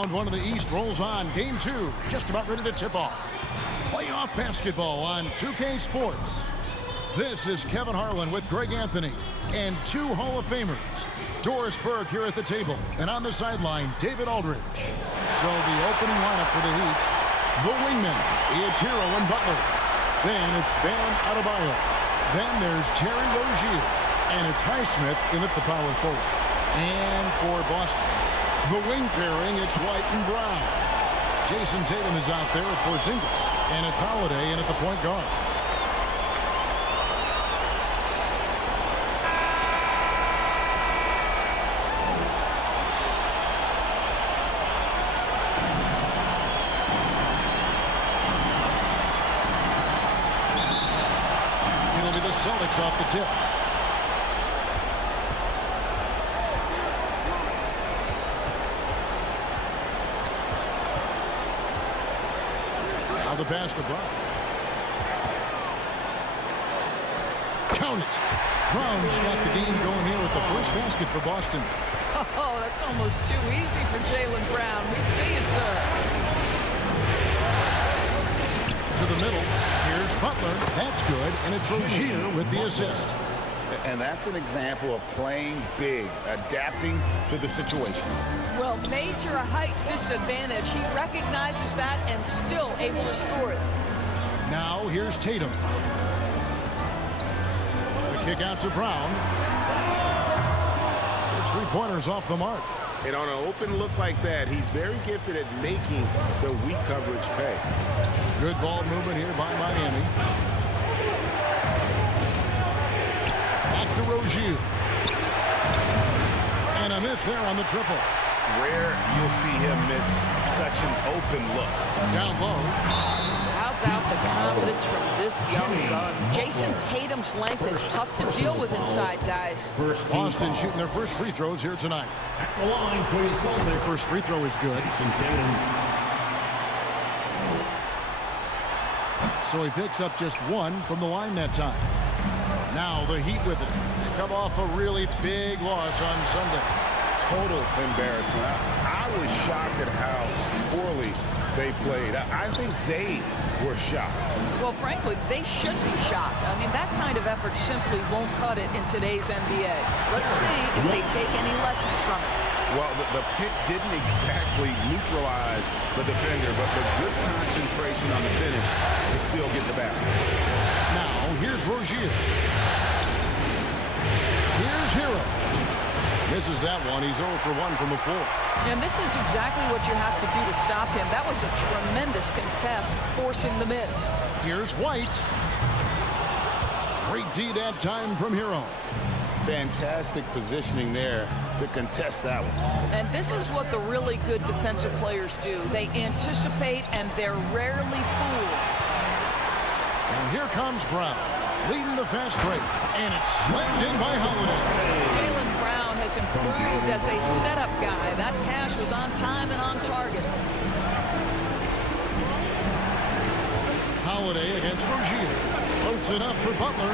Round one of the East rolls on. Game two, just about ready to tip off. Playoff basketball on 2K Sports. This is Kevin Harlan with Greg Anthony and two Hall of Famers. Doris Burke here at the table, and on the sideline, David Aldridge. So the opening lineup for the Heat, the wingmen, it's Hero and Butler. Then it's Bam Adebayo. Then there's Terry Rozier, and it's Highsmith in at the power forward. And for Boston, the wing pairing, it's White and Brown. Jason Tatum is out there with Porzingis, and it's Holiday in at the point guard. It'll be the Celtics off the tip. The pass to Brown. Count it. Brown's got the game going here with the first basket for Boston. Oh, that's almost too easy for Jaylen Brown. We see you, sir. To the middle. Here's Butler. That's good. And it's Rozier with the assist. And that's an example of playing big, adapting to the situation. Well, major height disadvantage. He recognizes that and still able to score it. Now here's Tatum. The kick out to Brown. It's three-pointers off the mark. And on an open look like that, he's very gifted at making the weak coverage pay. Good ball movement here by Miami. Back to Rozier. And a miss there on the triple. Rare you'll see him miss such an open look. Down low. How about the confidence from this young gun? Jason Tatum's length is tough to deal with inside, guys. Boston shooting their first free throws here tonight. At the line for your Celtics. Their first free throw is good. So he picks up just one from the line that time. Now the Heat with it. They come off a really big loss on Sunday. Total embarrassment. I was shocked at how poorly they played. I think they were shocked. Well, frankly, they should be shocked. I mean, that kind of effort simply won't cut it in today's NBA. Let's see if they take any lessons from it. Well, the pick didn't exactly neutralize the defender, but the good concentration on the finish to still get the basket. Now, here's Rozier. Here's Hero. Misses that one. He's 0 for 1 from the floor. And this is exactly what you have to do to stop him. That was a tremendous contest, forcing the miss. Here's White. Great D that time from Hero. Fantastic positioning there to contest that one. And this is what the really good defensive players do. They anticipate, and they're rarely fooled. And here comes Brown, leading the fast break. And it's slammed in by Holiday. Jaylen Brown has improved as a setup guy. That pass was on time and on target. Holiday against Rozier. Floats it up for Butler.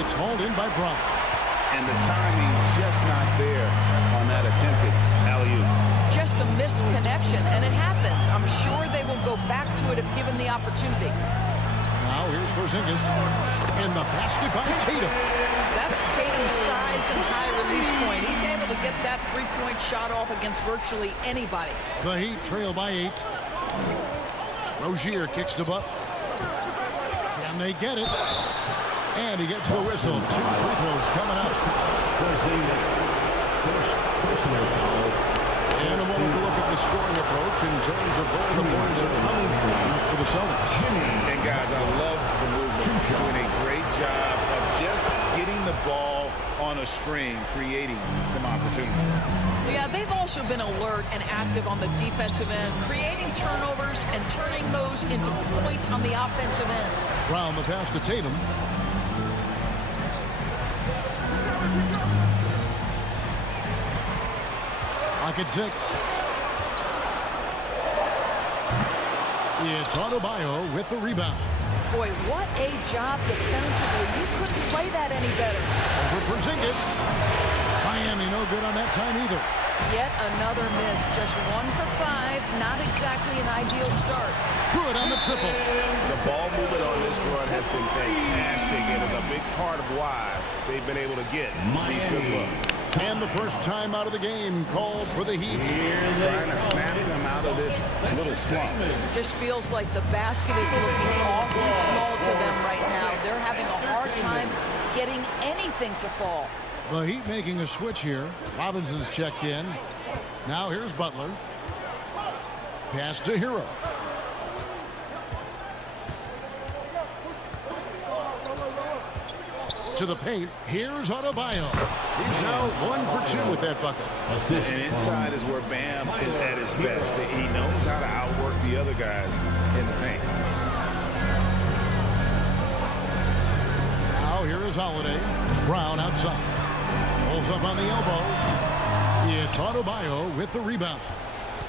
It's hauled in by Brown. And the timing just not there on that attempted alley-oop. Just a missed connection, and it happens. I'm sure they will go back to it if given the opportunity. Now here's Porzingis. In the basket by Tatum. That's Tatum's size and high release point. He's able to get that three-point shot off against virtually anybody. The Heat trail by 8. Rozier kicks to Butler. Can they get it? And he gets the whistle. 2 free throws coming up. And a moment to look at the scoring approach in terms of where the points are coming from for the Celtics. And guys, I love the movement. Doing a great job of just getting the ball on a string, creating some opportunities. Yeah, they've also been alert and active on the defensive end, creating turnovers and turning those into points on the offensive end. Brown the pass to Tatum. Clock at 6. It's Adebayo with the rebound. Boy, what a job defensively. You couldn't play that any better. Over Porzingis. Miami no good on that time either. Yet another miss. Just 1 for 5 exactly an ideal start. Good on the triple. The ball movement on this run has been fantastic and is a big part of why they've been able to get these good looks. And the first time out of the game called for the Heat. Trying to snap them out of this little slump. Just feels like the basket is looking awfully small to them right now. They're having a hard time getting anything to fall. The Heat making a switch here. Robinson's checked in. Now here's Butler. Pass to Hero. To the paint. Here's Adebayo. He's now 1 for 2 with that bucket. And inside is where Bam is at his best. He knows how to outwork the other guys in the paint. Now here is Holiday. Brown outside. Pulls up on the elbow. It's Adebayo with the rebound.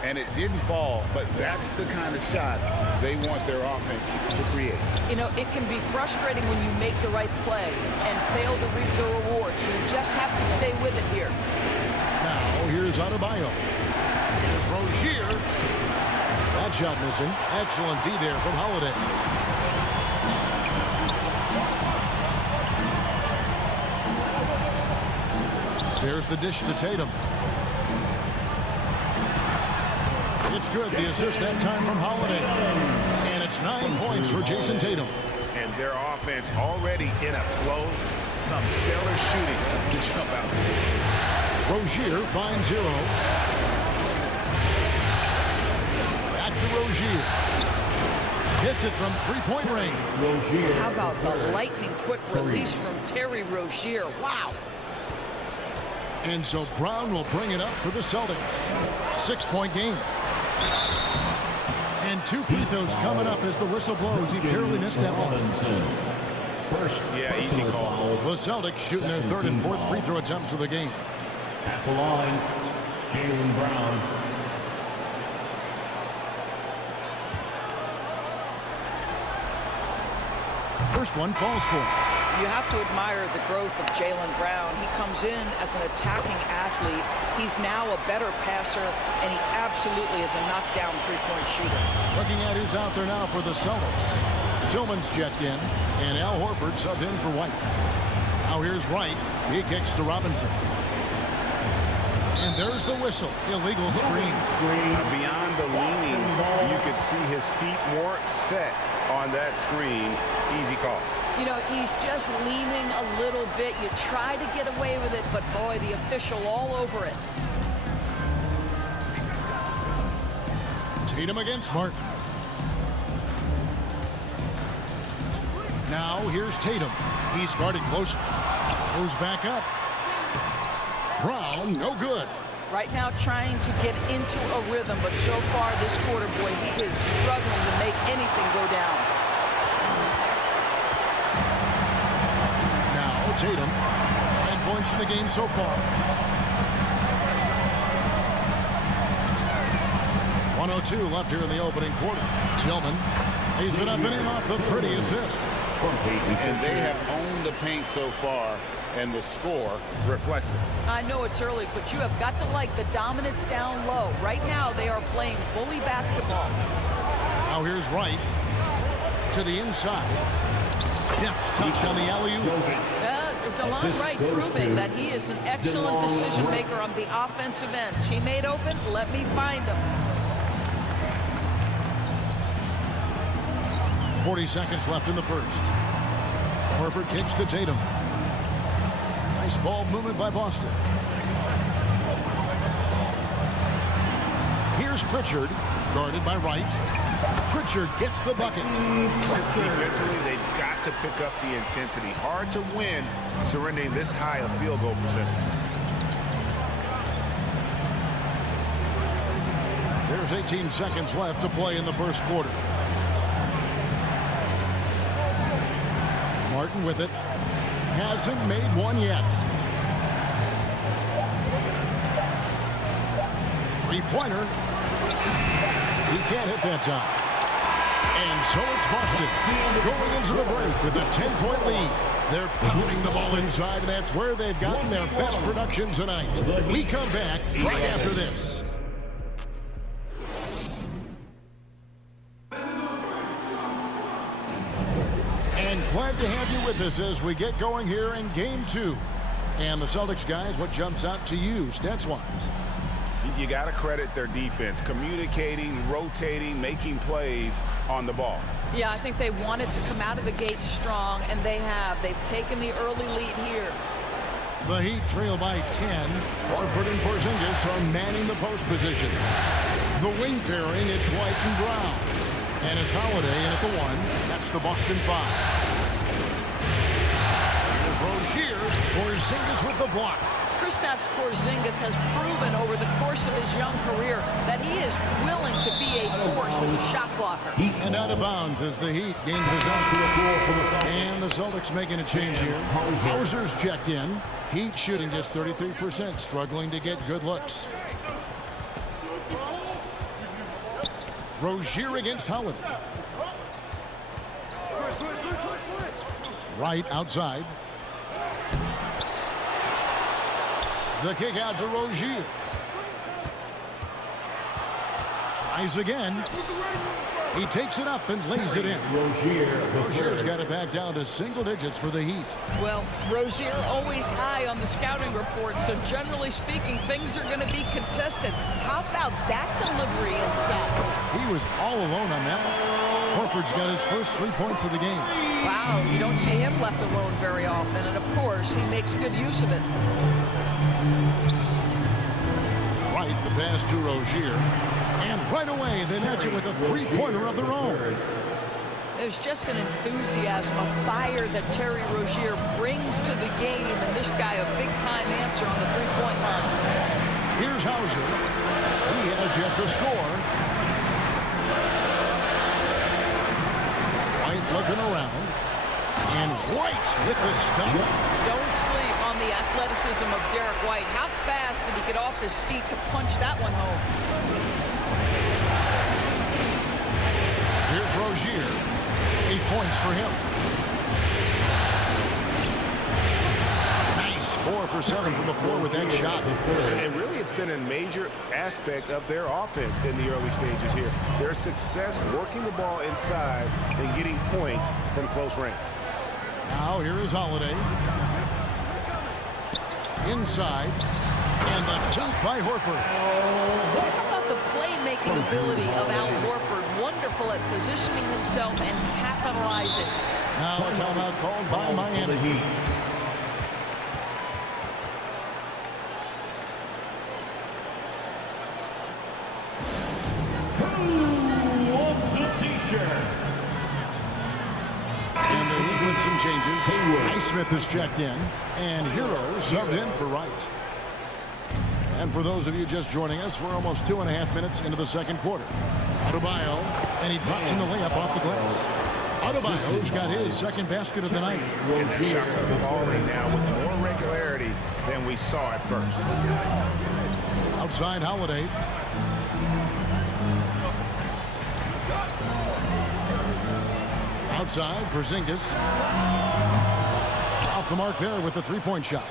And it didn't fall, but that's the kind of shot they want their offense to create. You know, it can be frustrating when you make the right play and fail to reap the rewards. You just have to stay with it here. Now here's Adebayo. Here's Rozier. That shot missing. Excellent D there from Holiday. There's the dish to Tatum. It's good. The assist that time from Holiday. And it's 9 points for Jason Tatum. And their offense already in a flow. Some stellar shooting to jump out to this. Rozier finds Hero. Back to Rozier. Hits it from three-point range. How about the lightning quick release from Terry Rozier? Wow. And so Brown will bring it up for the Celtics. 6-point game. And 2 free throws coming up as the whistle blows. He barely missed that one. Yeah, easy call. The Celtics shooting their 3rd and 4th free throw attempts of the game. At the line, Jaylen Brown. First one falls for him. You have to admire the growth of Jaylen Brown. He comes in as an attacking athlete. He's now a better passer, and he absolutely is a knockdown three-point shooter. Looking at who's out there now for the Celtics. Tillman's checked in, and Al Horford subbed in for White. Now here's Wright. He kicks to Robinson. And there's the whistle. Illegal screen. Beyond the leaning, you could see his feet more set on that screen. Easy call. You know, he's just leaning a little bit. You try to get away with it, but boy, the official all over it. Tatum against Martin. Now here's Tatum. He's guarded close. Goes back up. Brown, no good. Right now trying to get into a rhythm, but so far this quarter, boy, he is struggling to make anything go down. Now Tatum. 9 points in the game so far. 1:02 left here in the opening quarter. Tillman lays it up and in off the pretty assist. And they have owned the paint so far, and the score reflects it. I know it's early, but you have got to like the dominance down low. Right now, they are playing bully basketball. Now here's Wright to the inside. Deft touch on the alley-oop. DeLon Wright proving that he is an excellent decision maker on the offensive end. She made open, let me find him. 40 seconds left in the first. Horford kicks to Tatum. Nice ball movement by Boston. Here's Pritchard, guarded by Wright. Pritchard gets the bucket. Defensively, they've got to pick up the intensity. Hard to win surrendering this high a field goal percentage. There's 18 seconds left to play in the first quarter. Martin with it. Hasn't made one yet. Three-pointer. He can't hit that time. And so it's Boston going into the break with a 10-point lead. They're pounding the ball inside, and that's where they've gotten their best production tonight. We come back right after this. Glad to have you with us as we get going here in game 2. And the Celtics guys, what jumps out to you stats-wise? You got to credit their defense, communicating, rotating, making plays on the ball. Yeah, I think they wanted to come out of the gate strong, and they have. They've taken the early lead here. The Heat trail by 10. Horford and Porzingis are manning the post position. The wing pairing, it's White and Brown. And it's Holiday in at the 1. That's the Boston 5. Here's Rozier. Porzingis with the block. Kristaps Porzingis has proven over the course of his young career that he is willing to be a force as a shot blocker. And out of bounds as the Heat gain possession. And the Celtics making a change here. Hauser's checked in. Heat shooting just 33%, struggling to get good looks. Rozier against Holiday. Right outside. The kick out to Rozier. Tries again. He takes it up and lays it in. Rozier's got it back down to single digits for the Heat. Well, Rozier always high on the scouting report, so generally speaking, things are going to be contested. How about that delivery inside? He was all alone on that one. Horford's got his first 3 points of the game. Wow, you don't see him left alone very often, and of course, he makes good use of it. Right, the pass to Rozier. And right away, they match it with a three-pointer of their own. There's just an enthusiasm, a fire that Terry Rozier brings to the game, and this guy a big-time answer on the three-point line. Here's Hauser. He has yet to score. White looking around. And White with the stuff. Don't sleep on the athleticism of Derek White. How fast did he get off his feet to punch that one home? Here's Rozier. 8 points for him. Nice. 4 for 7 from the floor with that shot. And really, it's been a major aspect of their offense in the early stages here. Their success working the ball inside and getting points from close range. Now here is Holiday. Inside. And the dunk by Horford. How about the playmaking ability of Al Horford? Wonderful at positioning himself and capitalizing. Now a timeout called by Miami. Who wants the t-shirt? And the Heat with some changes. Highsmith is checked in. And Hero subbed in for Wright. And for those of you just joining us, we're almost 2.5 minutes into the second quarter. Adebayo, and he drops in the layup off the glass. Adebayo's got his second basket of the night. And the shots are falling now with more regularity than we saw at first. Outside Holiday. Outside, Porzingis. Off the mark there with the three-point shot.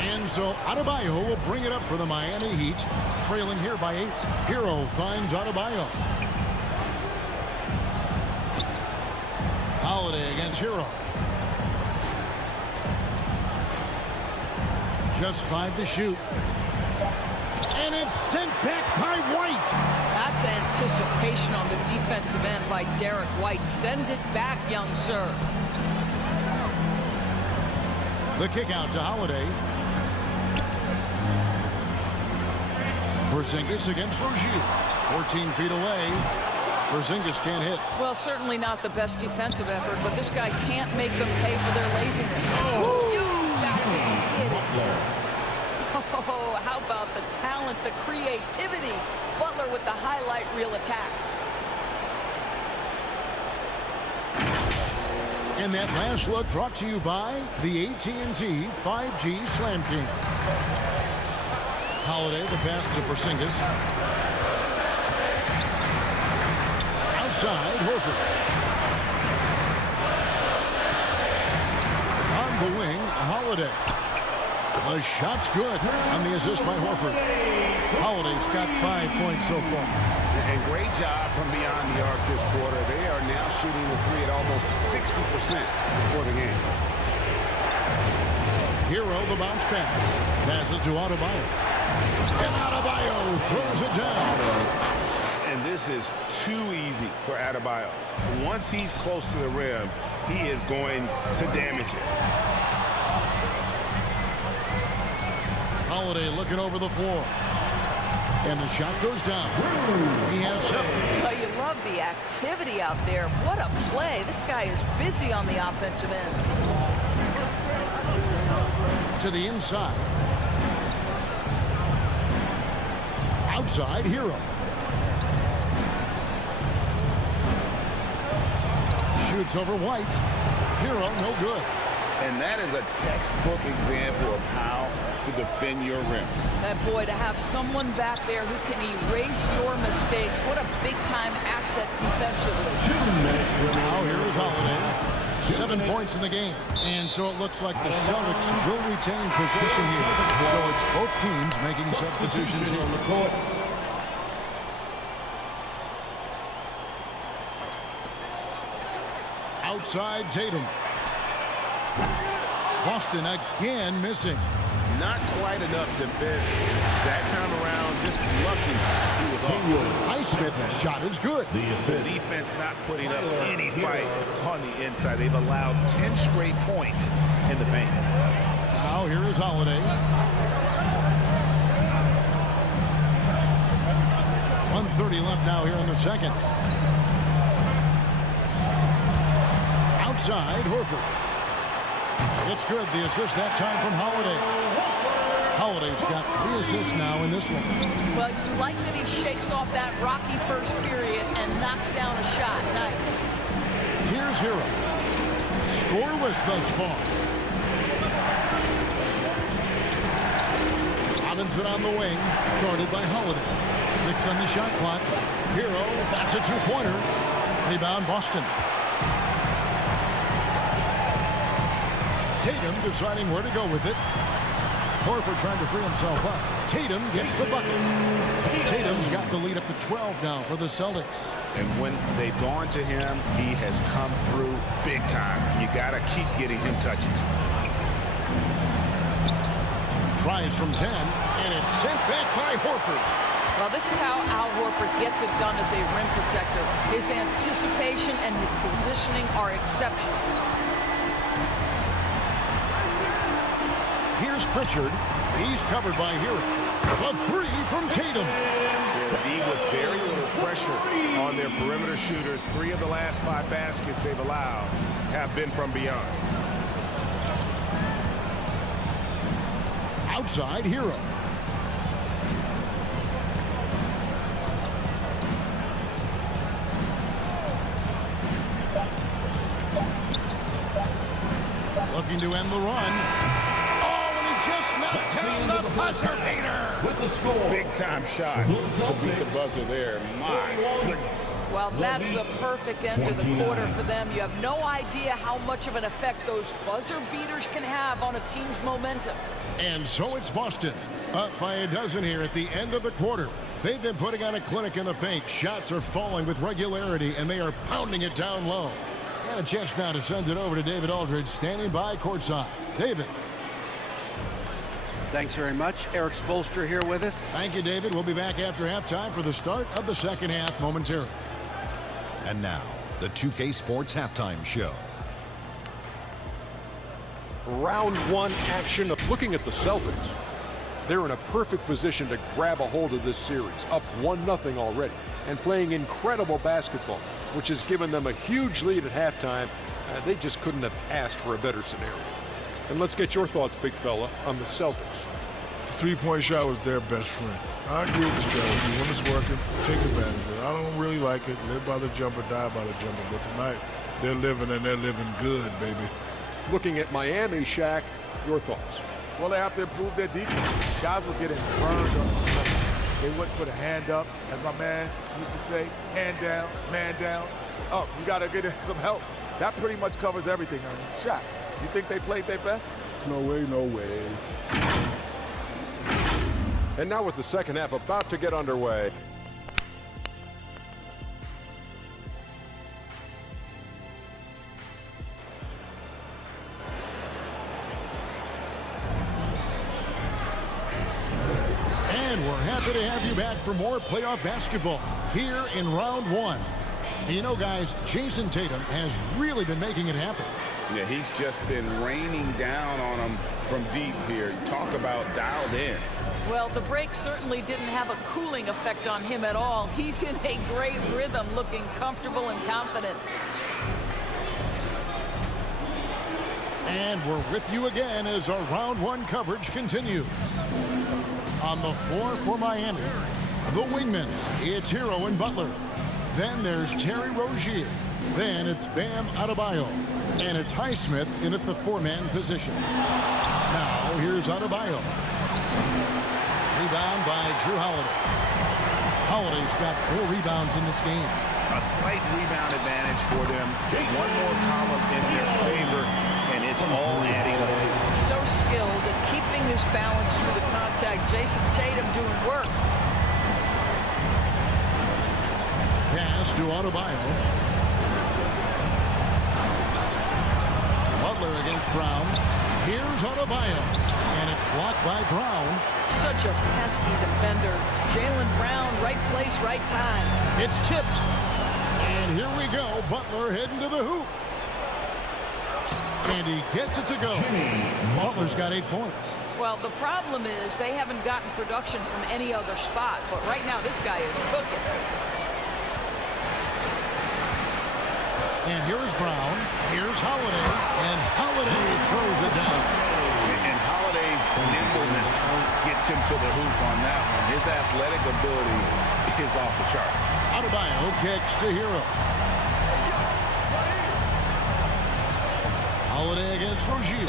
And so Adebayo will bring it up for the Miami Heat, trailing here by 8. Hero finds Adebayo. Holiday against Hero. Just 5 to shoot. And it's sent back by White. That's anticipation on the defensive end by Derek White. Send it back, young sir. The kick out to Holiday. Porzingis against Rozier. 14 feet away. Porzingis can't hit. Well, certainly not the best defensive effort, but this guy can't make them pay for their laziness. Oh. You got to be kidding. Oh, how about the talent, the creativity? Butler with the highlight reel attack. And that last look brought to you by the AT&T 5G Slam King. Holiday, the pass to Porzingis. Outside, Horford. On the wing, Holiday. The shot's good on the assist by Horford. Holiday's got 5 points so far. And great job from beyond the arc this quarter. They are now shooting the three at almost 60% for the game. Hero the bounce pass. Passes to Adebayo. And Adebayo throws it down. And this is too easy for Adebayo. Once he's close to the rim, he is going to damage it. Holiday looking over the floor. And the shot goes down. He has 7. Oh, you love the activity out there. What a play. This guy is busy on the offensive end. To the inside. Outside, Hero. Shoots over White. Hero, no good. And that is a textbook example of how to defend your rim. That boy, to have someone back there who can erase your mistakes. What a big-time asset defensively. Now here is Holiday. 7 points in the game. And so it looks like the Celtics will retain possession here. So it's both teams making substitutions here. On the court. Outside Tatum. Boston again missing. Not quite enough defense that time around. Just lucky he was off. Highsmith's shot is good. The defense not putting up any fight on the inside. They've allowed 10 straight points in the paint. Now here is Holiday. 1:30 left now here in the second. Outside Horford. It's good. The assist that time from Holiday. Holiday's got 3 assists now in this one. Well, you like that he shakes off that rocky first period and knocks down a shot. Nice. Here's Hero. Scoreless thus far. Robinson on the wing, guarded by Holiday. 6 on the shot clock. Hero, that's a 2-pointer. Rebound Boston. Tatum deciding where to go with it. Horford trying to free himself up. Tatum gets the bucket. Tatum's got the lead up to 12 now for the Celtics. And when they've gone to him, he has come through big time. You got to keep getting him touches. Tries from 10, and it's sent back by Horford. Well, this is how Al Horford gets it done as a rim protector. His anticipation and his positioning are exceptional. Here's Pritchard. He's covered by Hero. A 3 from Tatum. D with very little pressure on their perimeter shooters. 3 of the last 5 baskets they've allowed have been from beyond. Outside Hero. Looking to end the run. Just knocked down the buzzer beater. With the score. Big time shot to beat the buzzer there. My goodness. Well, that's a perfect end to the quarter for them. You have no idea how much of an effect those buzzer beaters can have on a team's momentum. And so it's Boston, up by a dozen here at the end of the quarter. They've been putting on a clinic in the paint. Shots are falling with regularity, and they are pounding it down low. And a chance now to send it over to David Aldridge, standing by courtside. David. Thanks very much. Eric Spoelstra here with us. Thank you, David. We'll be back after halftime for the start of the second half momentarily. And now, the 2K Sports Halftime Show. Round 1 action. Looking at the Celtics, they're in a perfect position to grab a hold of this series, up 1-0 already, and playing incredible basketball, which has given them a huge lead at halftime. They just couldn't have asked for a better scenario. And let's get your thoughts, big fella, on the Celtics. The three-point shot was their best friend. I agree with the strategy. When it's working, take advantage of it. I don't really like it. Live by the jumper, die by the jumper. But tonight, they're living, and they're living good, baby. Looking at Miami, Shaq, your thoughts? Well, they have to improve their defense. Guys were getting burned on the play. They wouldn't put a hand up, as my man used to say, hand down, man down. Oh, you got to get some help. That pretty much covers everything, Ernie. Shaq. You think they played their best? No way, no way. And now with the second half about to get underway. And we're happy to have you back for more playoff basketball here in round one. You know, guys, Jason Tatum has really been making it happen. Yeah, he's just been raining down on them from deep here. Talk about dialed in. Well, the break certainly didn't have a cooling effect on him at all. He's in a great rhythm, looking comfortable and confident. And we're with you again as our round one coverage continues. On the floor for Miami, the wingmen, it's Hero and Butler. Then there's Terry Rozier. Then it's Bam Adebayo. And it's Highsmith in at the four-man position. Now, here's Adebayo. Rebound by Drew Holiday. Holiday's got 4 rebounds in this game. A slight rebound advantage for them. One more column in their favor, and it's all adding up. So skilled at keeping his balance through the contact. Jason Tatum doing work. Pass to Adebayo. Butler against Brown. Here's Adebayo. And it's blocked by Brown. Such a pesky defender. Jaylen Brown, right place, right time. It's tipped. And here we go. Butler heading to the hoop. And he gets it to go. Butler's got 8 points. Well, the problem is they haven't gotten production from any other spot. But right now, this guy is cooking. And here's Brown. Here's Holiday. And Holiday throws it down. And Holiday's nimbleness gets him to the hoop on that one. His athletic ability is off the charts. Adebayo kicks to Hero. Holiday against Rozier.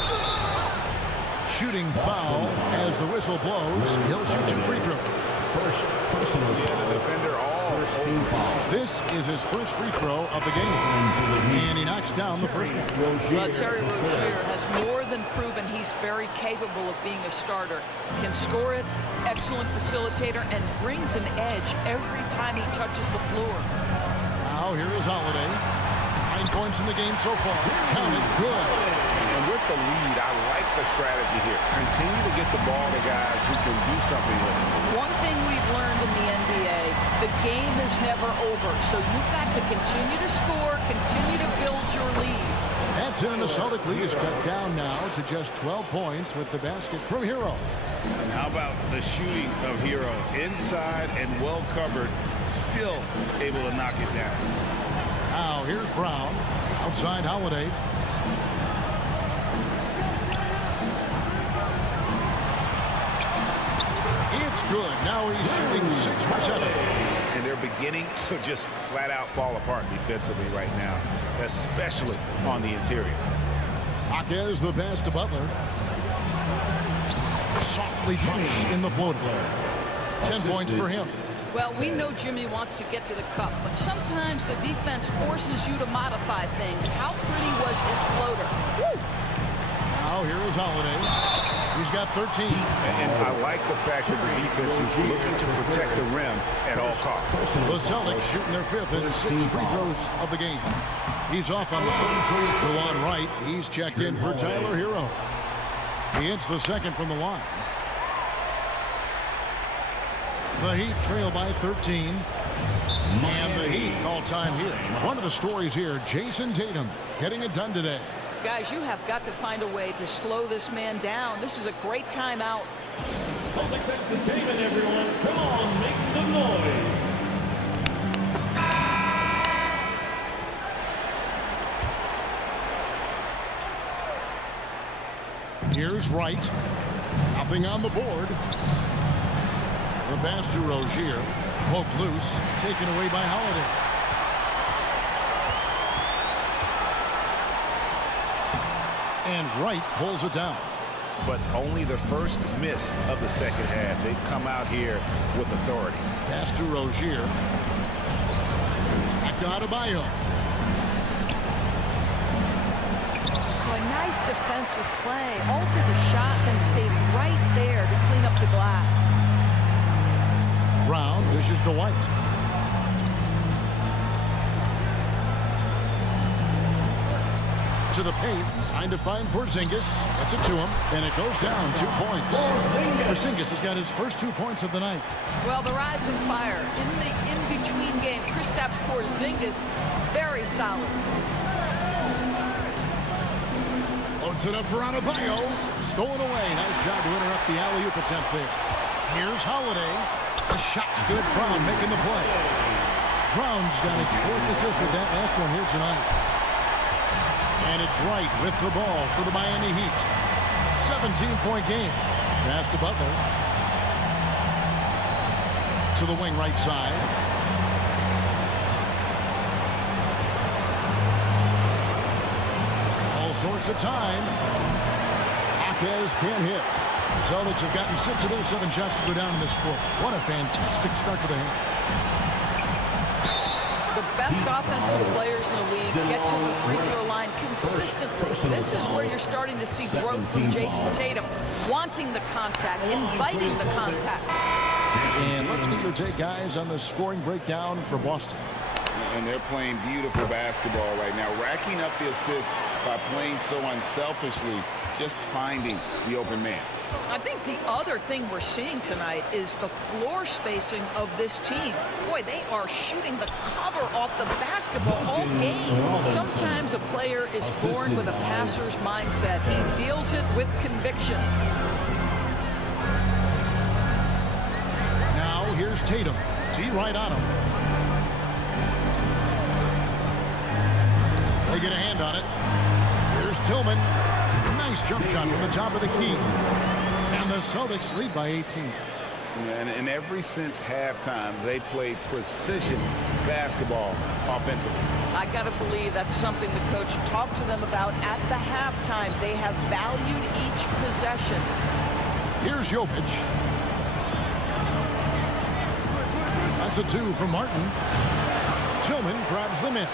Shooting foul as the whistle blows. He'll shoot 2 free throws. Yeah, the defender all over. This is his first free throw of the game. And he knocks down the first one. Well, Terry Rozier has more than proven he's very capable of being a starter. Can score it, excellent facilitator, and brings an edge every time he touches the floor. Now here is Holiday. 9 points in the game so far. Counted good. And with the lead, I like the strategy here. Continue to get the ball to guys who can do something with it. One thing we've learned in the NBA, the game is never over. So you've got to continue to score, continue to build your lead. That 10 and the Celtic lead is cut down now to just 12 points with the basket from Hero. And how about the shooting of Hero? Inside and well covered, still able to knock it down. Now here's Brown. Outside Holiday. It's good. Now he's shooting 6 for 7. And they're beginning to just flat out fall apart defensively right now, especially on the interior. Jaquez the pass to Butler. Softly drops in the floater. 10 points for him. Well, we know Jimmy wants to get to the cup, but sometimes the defense forces you to modify things. How pretty was his floater? Woo! Now here is Holiday. He's got 13. And I like the fact that the defense is looking to protect the rim at all costs. The Celtics shooting their 5th and 6 free throws of the game. He's off on the first. Delon Wright, he's checked in for Tyler Hero. He hits the second from the line. The Heat trail by 13. And the Heat call time here. One of the stories here, Jason Tatum getting it done today. Guys, you have got to find a way to slow this man down. This is a great timeout. Celtics entertainment, everyone. Come on, make some noise. Here's Wright. Nothing on the board. The pass to Rozier. Poked loose. Taken away by Holiday. And Wright pulls it down. But only the first miss of the second half. They've come out here with authority. Pass to Rozier. Back to Adebayo. Boy, a nice defensive play. Altered the shot, then stayed right there to clean up the glass. Brown dishes to White. To the paint, trying to find Porzingis. Gets it to him, and it goes down 2 points. Porzingis has got his first 2 points of the night. Well, the ride's on fire. In the in-between game, Kristaps Porzingis, very solid. Loads it up for Adebayo. Stolen away. Nice job to interrupt the alley-oop attempt there. Here's Holiday. The shot's good. Brown making the play. Brown's got his 4th assist with that last one here tonight. And it's Wright with the ball for the Miami Heat. 17-point game. Pass to Butler. To the wing right side. All sorts of time. Jaquez can't hit. The Celtics have gotten 6 of those 7 shots to go down in this quarter. What a fantastic start to the half. The best offensive players in the league get to the free throw line consistently. This is where you're starting to see growth from Jason Tatum, wanting the contact, inviting the contact. And let's get your take, guys, on the scoring breakdown for Boston. And they're playing beautiful basketball right now, racking up the assists by playing so unselfishly, just finding the open man. I think the other thing we're seeing tonight is the floor spacing of this team. Boy, they are shooting the cover off the basketball all game. Sometimes a player is born with a passer's mindset. He deals it with conviction. Now here's Tatum. T right on him. They get a hand on it. Here's Tillman. Nice jump shot from the top of the key. And the Celtics lead by 18. And ever since halftime, they played precision basketball offensively. I got to believe that's something the coach talked to them about at the halftime. They have valued each possession. Here's Jovic. That's a 2 from Martin. Tillman grabs the miss.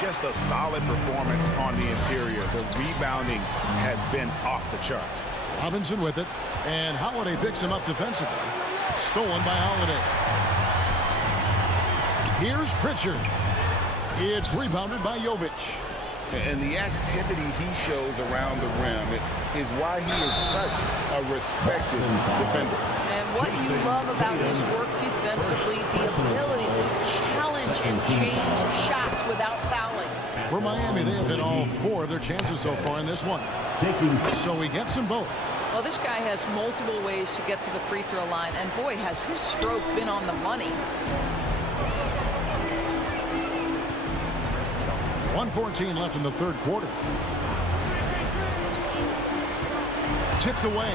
Just a solid performance on the interior. The rebounding has been off the chart. Robinson with it, and Holiday picks him up defensively. Stolen by Holiday. Here's Pritchard. It's rebounded by Jovic. And the activity he shows around the rim is why he is such a respected defender. And what you love about his work defensively, the ability to challenge and change shots without fouling. For Miami, they have hit all 4 of their chances so far in this one. So he gets them both. Well, this guy has multiple ways to get to the free throw line, and boy, has his stroke been on the money. 1:14 left in the third quarter. Tipped away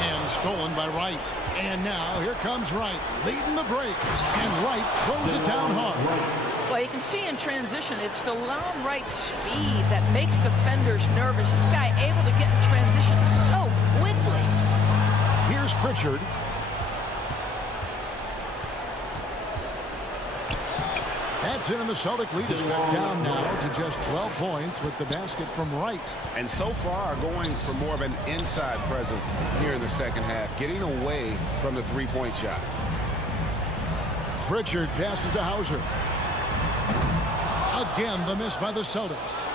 and stolen by Wright. And now here comes Wright leading the break. And Wright throws it down hard. Well, you can see in transition, it's DeLon Wright's speed that makes defenders nervous. This guy able to get in transition so quickly. Here's Pritchard. That's it, and the Celtic lead is cut down now to just 12 points with the basket from Wright. And so far going for more of an inside presence here in the second half, getting away from the three-point shot. Pritchard passes to Hauser. Again, the miss by the Celtics.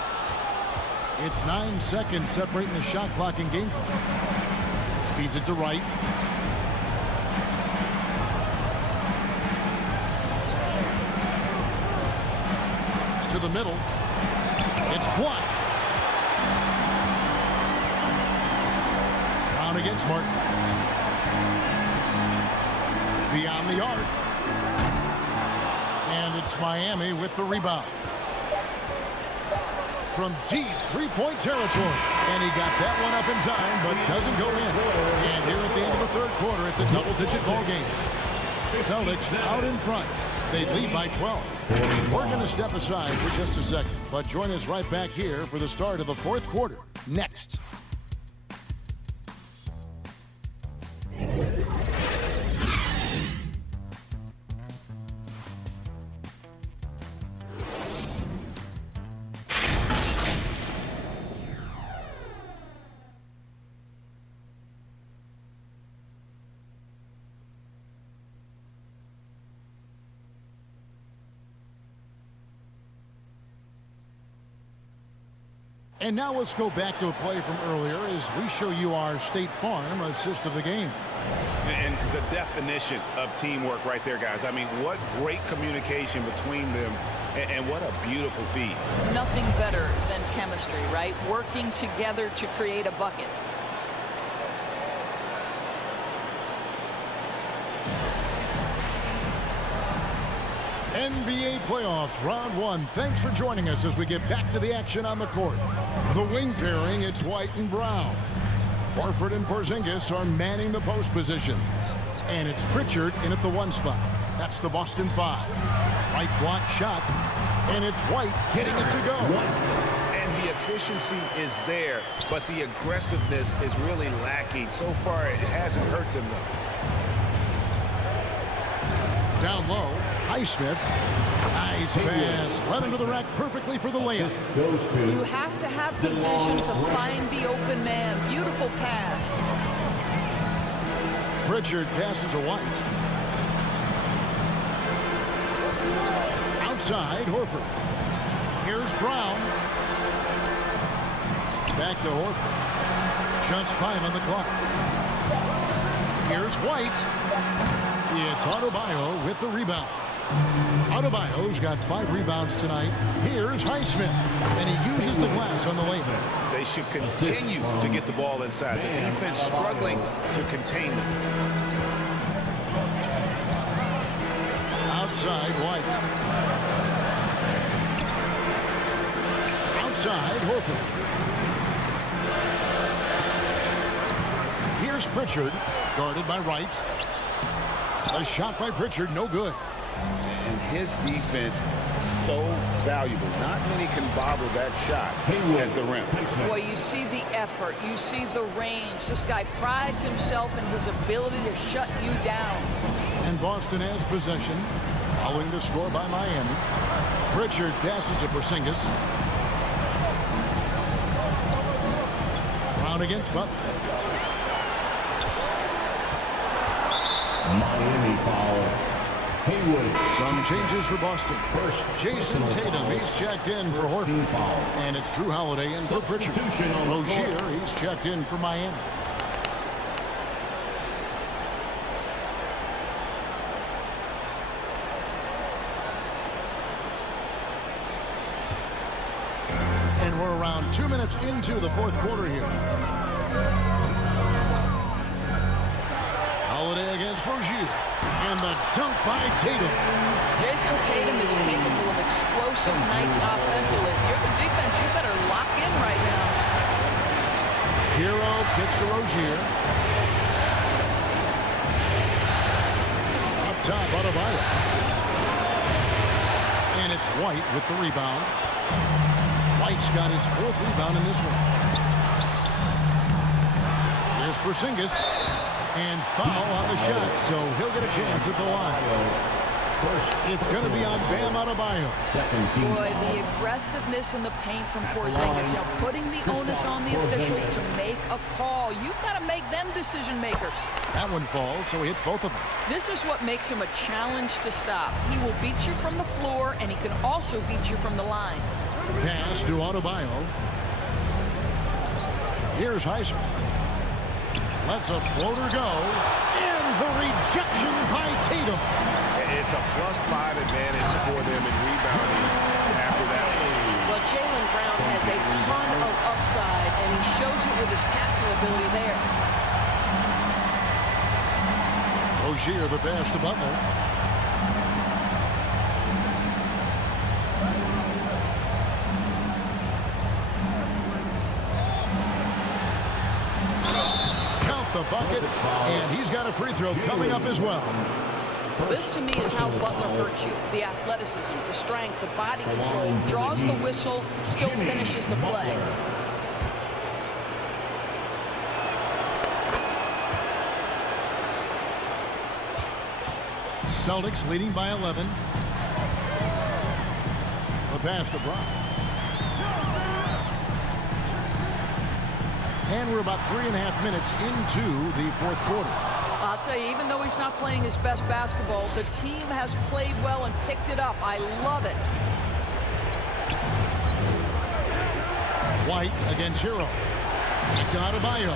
It's 9 seconds separating the shot clock and game clock. Feeds it to Wright. To the middle. It's blocked. Brown against Martin. Beyond the arc. And it's Miami with the rebound. From deep three-point territory. And he got that one up in time, but doesn't go in. And here at the end of the third quarter, it's a double-digit ball game. Celtics out in front. They lead by 12. We're going to step aside for just a second, but join us right back here for the start of the fourth quarter. Next. And now let's go back to a play from earlier as we show you our State Farm assist of the game. And the definition of teamwork right there, guys. I mean, what great communication between them, and what a beautiful feed. Nothing better than chemistry, right? Working together to create a bucket. NBA playoffs, round one. Thanks for joining us as we get back to the action on the court. The wing pairing, it's White and Brown. Horford and Porzingis are manning the post positions. And it's Pritchard in at the 1 spot. That's the Boston 5. White block shot. And it's White getting it to go. And the efficiency is there, but the aggressiveness is really lacking. So far, it hasn't hurt them, though. Down low, Highsmith. Nice pass. Led into the rack perfectly for the layup. You have to have the vision to find the open man. Beautiful pass. Pritchard passes to White. Outside, Horford. Here's Brown. Back to Horford. Just 5 on the clock. Here's White. It's Adebayo with the rebound. Adebayo's got 5 rebounds tonight. Here's Highsmith, and he uses the glass on the layup. They should continue to get the ball inside. The defense struggling to contain them. Outside, White. Outside, Horford. Here's Pritchard, guarded by Wright. A shot by Pritchard, no good. And his defense so valuable. Not many can bother that shot at the rim. Boy, you see the effort. You see the range. This guy prides himself in his ability to shut you down. And Boston has possession, following the score by Miami. Pritchard passes to Porzingis. Brown against Butler. Miami foul. Haywood. Some changes for Boston. First, Jason Tatum, he's checked in for Horford. And it's Drew Holiday in for Pritchard. Rozier, he's checked in for Miami. And we're around 2 minutes into the fourth quarter here. Holiday against Rozier. And the dunk by Tatum. Jason Tatum is capable of explosive nights offensively. If you're the defense, you better lock in right now. Hero gets to Rozier. Up top, Adebayo. And it's White with the rebound. White's got his 4th rebound in this one. Here's Porzingis. And foul on the shot, so he'll get a chance at the line. It's going to be on Bam Adebayo. Boy, the aggressiveness in the paint from Porzingis, you know, putting the onus on the officials to make a call. You've got to make them decision makers. That one falls, so he hits both of them. This is what makes him a challenge to stop. He will beat you from the floor, and he can also beat you from the line. Pass to Adebayo. Here's Highsmith. Lets a floater go. And the rejection by Tatum. It's a +5 advantage for them in rebounding after that. Well, Jaylen Brown has a ton of upside, and he shows it with his passing ability there. Rozier the pass to Butler. The bucket, and he's got a free throw coming up as well. This, to me, is how Butler hurts you. The athleticism, the strength, the body control, draws the whistle, still finishes the play. Celtics leading by 11. The pass to Brown. And we're about 3.5 minutes into the fourth quarter. I'll tell you, even though he's not playing his best basketball, the team has played well and picked it up. I love it. White against Hero. Adebayo.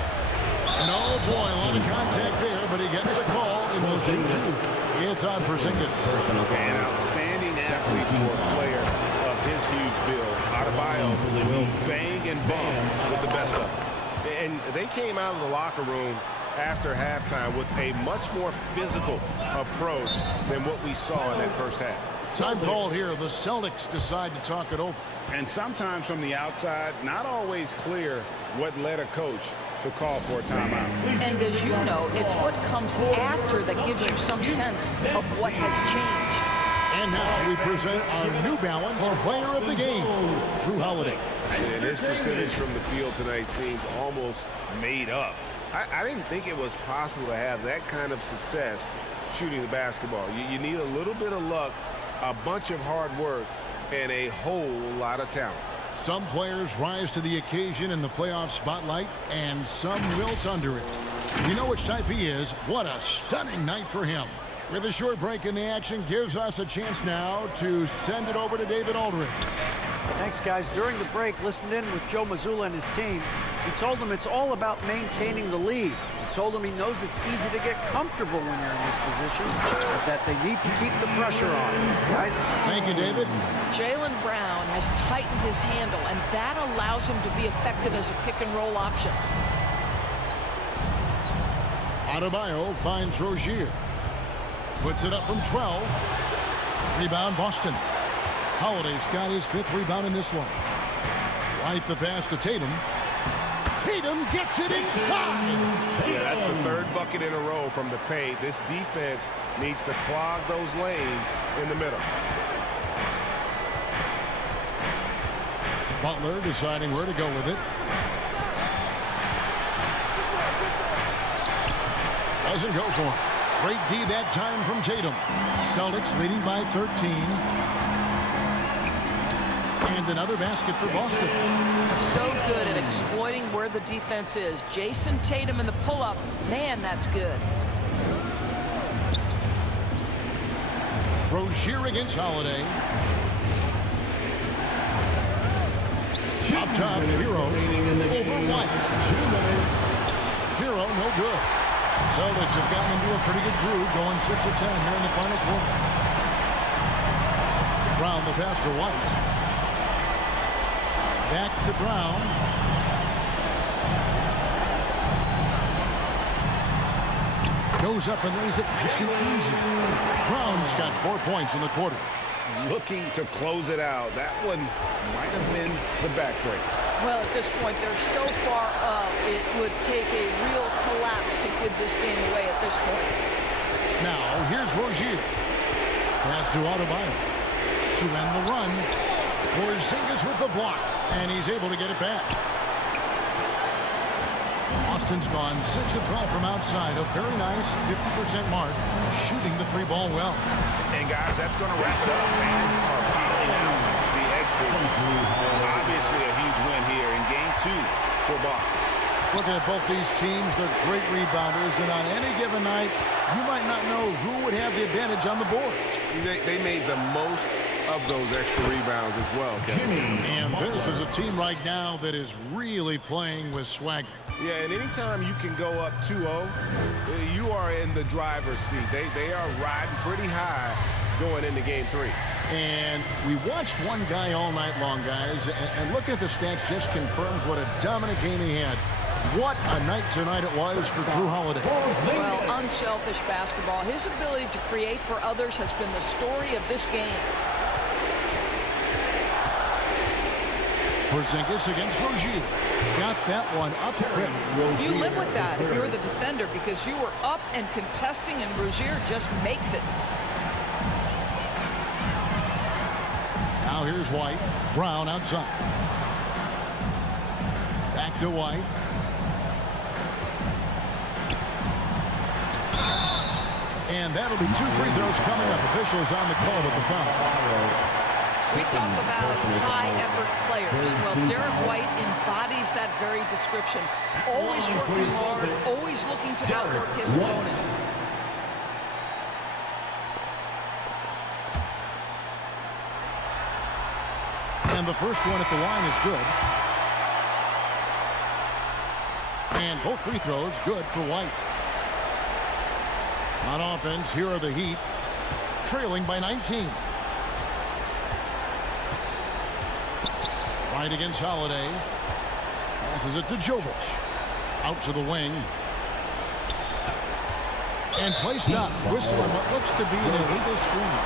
And oh boy, a lot of contact there, but he gets the call and will shoot two. It's on Porzingis. An outstanding athlete for a player of his huge build. Adebayo will bang and bump with the best of them. And they came out of the locker room after halftime with a much more physical approach than what we saw in that first half. Time call here. The Celtics decide to talk it over. And sometimes from the outside, not always clear what led a coach to call for a timeout. And as you know, it's what comes after that gives you some sense of what has changed. And now we present our New Balance Player of the Game, Drew Holiday. And his percentage from the field tonight seemed almost made up. I didn't think it was possible to have that kind of success shooting the basketball. You need a little bit of luck, a bunch of hard work, and a whole lot of talent. Some players rise to the occasion in the playoff spotlight, and some wilt under it. You know which type he is. What a stunning night for him. With a short break in the action, gives us a chance now to send it over to David Aldridge. Thanks, guys. During the break, listened in with Joe Mazzulla and his team. He told them it's all about maintaining the lead. He told them he knows it's easy to get comfortable when you're in this position, but that they need to keep the pressure on. Guys? Thank you, David. Jaylen Brown has tightened his handle, and that allows him to be effective as a pick-and-roll option. Adebayo finds Rozier. Puts it up from 12. Rebound, Boston. Holiday's got his 5th rebound in this one. Right the pass to Tatum. Tatum gets it inside. Yeah, that's the 3rd bucket in a row from the paint. This defense needs to clog those lanes in the middle. Butler deciding where to go with it. Doesn't go for it. Great D that time from Tatum. Celtics leading by 13. And another basket for Boston. So good at exploiting where the defense is. Jason Tatum in the pull-up. Man, that's good. Rozier against Holiday. Up top, Hero over White. Hero, no good. Celtics have gotten into a pretty good groove, going 6 of 10 here in the final quarter. Brown the pass to White. Back to Brown. Goes up and lays it nice and easy. Brown's got 4 points in the quarter. Looking to close it out. That one might have been the backbreaker. Well, at this point, they're so far up, it would take a real collapse to give this game away at this point. Now, here's Rozier. Pass to Adebayo. To end the run. Porzingis with the block, and he's able to get it back. Austin's gone 6 of 12 from outside. A very nice 50% mark, shooting the 3-ball well. And guys, that's going to wrap it up. Fans are piling out the exits. Obviously a huge win here in game 2 for Boston. Looking at both these teams, they're great rebounders, and on any given night, you might not know who would have the advantage on the board. They made the most of those extra rebounds as well, Kevin. And this is a team right now that is really playing with swagger. Yeah, and anytime you can go up 2-0, you are in the driver's seat. They are riding pretty high going into game 3. And we watched one guy all night long, guys, and looking at the stats just confirms what a dominant game he had. What a night tonight it was for Drew Holiday. Well, unselfish basketball. His ability to create for others has been the story of this game. Porzingis against Rozier. Got that one up quick. You live with that if you're the defender because you were up and contesting, and Rozier just makes it. Now here's White. Brown outside. Back to White. And that'll be 2 free throws coming up. Officials on the call with the foul. We talk about high-effort players. Well, Derek White embodies that very description. Always working hard, always looking to outwork his opponent. And the first one at the line is good. And both free throws good for White. On offense, here are the Heat, trailing by 19. Right against Holiday. Passes it to Jovic. Out to the wing. And play stops. Whistle on what looks to be an illegal screen.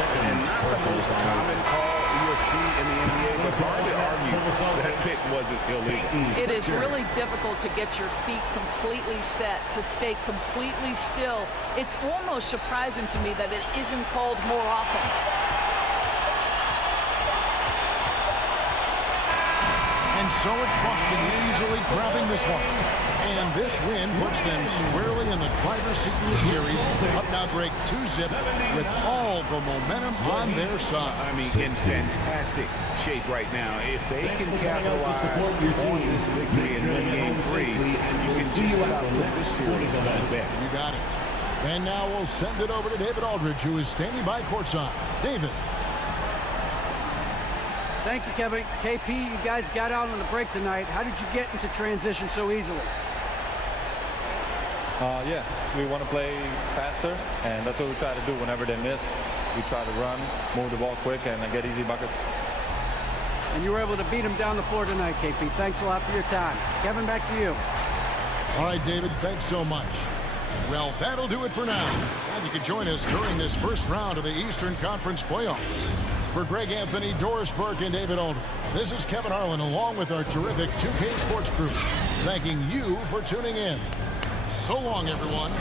And not the most common call you'll see in the NBA, but hard to argue that pick wasn't illegal. It is really difficult to get your feet completely set, to stay completely still. It's almost surprising to me that it isn't called more often. And so it's Boston easily grabbing this one. And this win puts them squarely in the driver's seat in the series. Up now, Greg, 2-zip with all the momentum on their side. I mean, in fantastic shape right now. If they can capitalize on this victory and win game 3, you can just about put this series to bed. You got it. And now we'll send it over to David Aldridge, who is standing by courtside. David. Thank you, Kevin. KP, you guys got out on the break tonight. How did you get into transition so easily? Yeah, we want to play faster, and that's what we try to do whenever they miss. We try to run, move the ball quick, and get easy buckets. And you were able to beat them down the floor tonight, KP. Thanks a lot for your time. Kevin, back to you. All right, David, thanks so much. Well, that'll do it for now. And you can join us during this first round of the Eastern Conference playoffs. For Greg Anthony, Doris Burke, and David Aldridge, this is Kevin Harlan along with our terrific 2K Sports crew, thanking you for tuning in. So long, everyone.